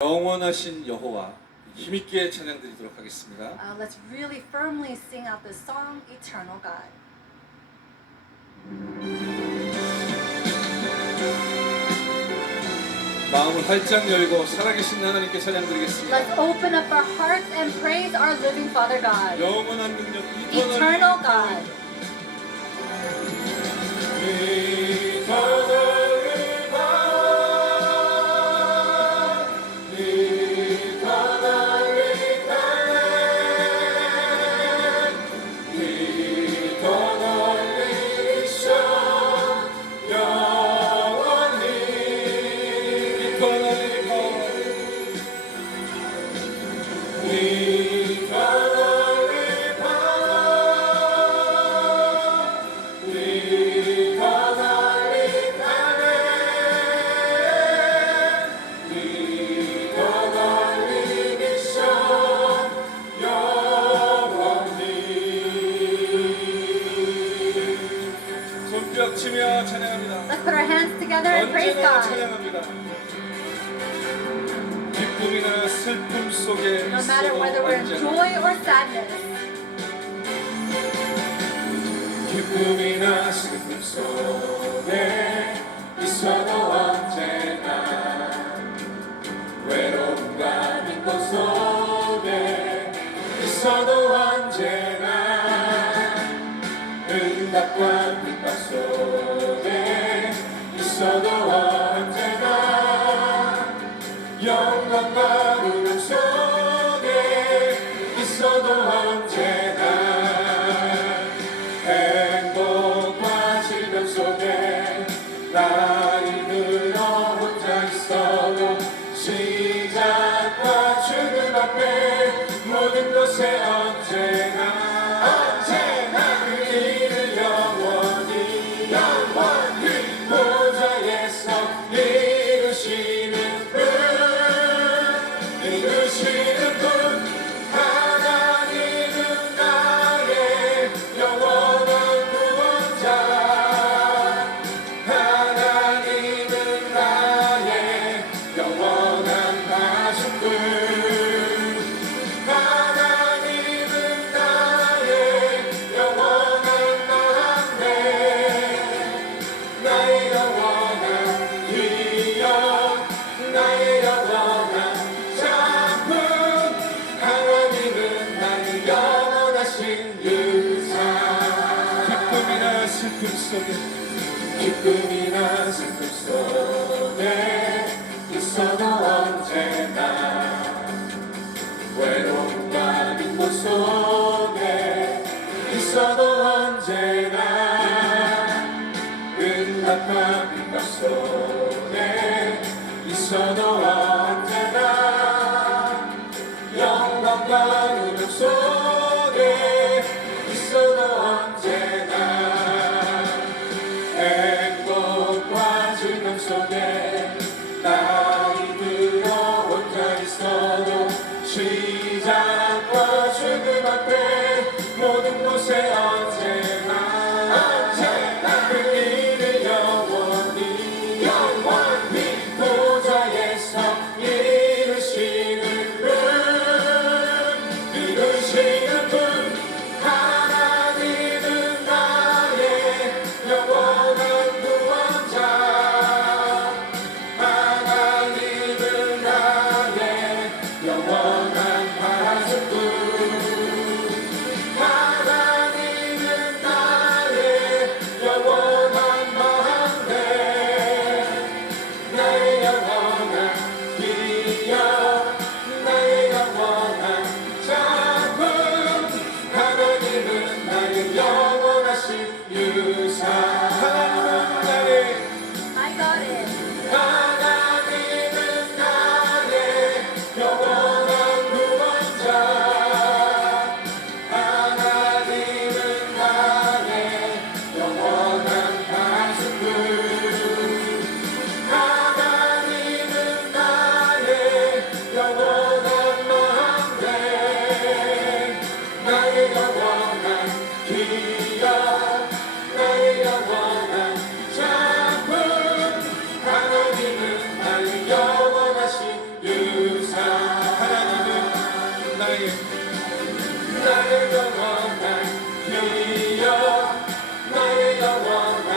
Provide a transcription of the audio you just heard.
영원하신 여호와 힘있게 찬양드리도록 하겠습니다. Uh, let's really firmly sing out the song Eternal God. 마음을 활짝 열고 살아계신 하나님께 찬양드리겠습니다. Let's open up our hearts and praise our living Father God. 영원한 능력 Eternal God. put our hands together and praise 언제나 God. 찬양합니다. 기쁨이나 슬픔 속에 No matter whether we're in 언제나 joy or sadness, 기쁨이나 슬픔 속에 있어도 언제나 외로움과 기쁨 속에 있어도 언제나 응답과 빛과 속에 있어도 언제나 영광과 울음 속에 있어도 언제나 행복과 질병 속에 나이 들어 혼자 있어도 시작과 죽음 앞에 모든 곳에 슬픔 속에 기쁨이나 슬픔 속에 있어도 언제나 외로움과 기쁨 속에 있어도 언제나 응답과 빛과 속에 있어도 언제나 들 you. 나를 영원한 주여 나의 영원